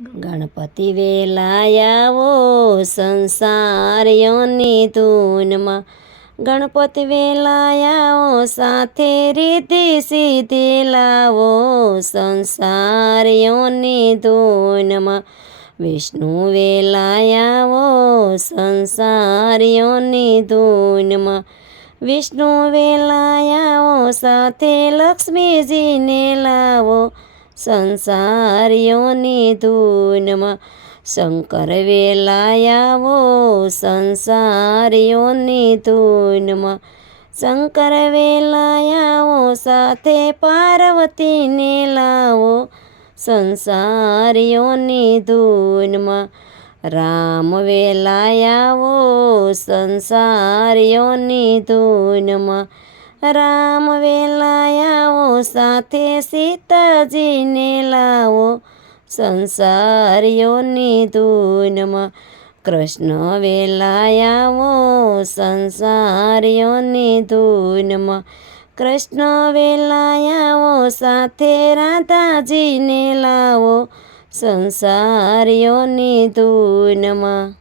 ગણપતિ વેલાયાવો સંસારીઓની ધૂનમાં, ગણપતિ વેલાયાવો સાથે રીતિ સીધી લાવો સંસારીઓની ધૂનમાં. વિષ્ણુ વેલાયાવો સંસારીઓની ધૂનમાં, વિષ્ણુ વેલાયાવો સાથે લક્ષ્મીજીને લાવો સંસારીઓની ધૂનમાં. શંકર વેલાયાવો સંસારીઓની ધૂનમાં, શંકર વેલાયાવો સાથે પાર્વતીને લાવો સંસારીઓની ધૂનમાં. રામ વેલાયાવો સંસારીઓની ધૂનમાં, રામ વેલાયાવો સાથે સીતાજીને લાવો સંસારીઓની ધૂનમાં. કૃષ્ણ વેલાયાવો સંસારીઓની ધૂનમાં, કૃષ્ણ વેલાયાવો સાથે રાધાજીને લાવો સંસારીઓની ધૂનમાં.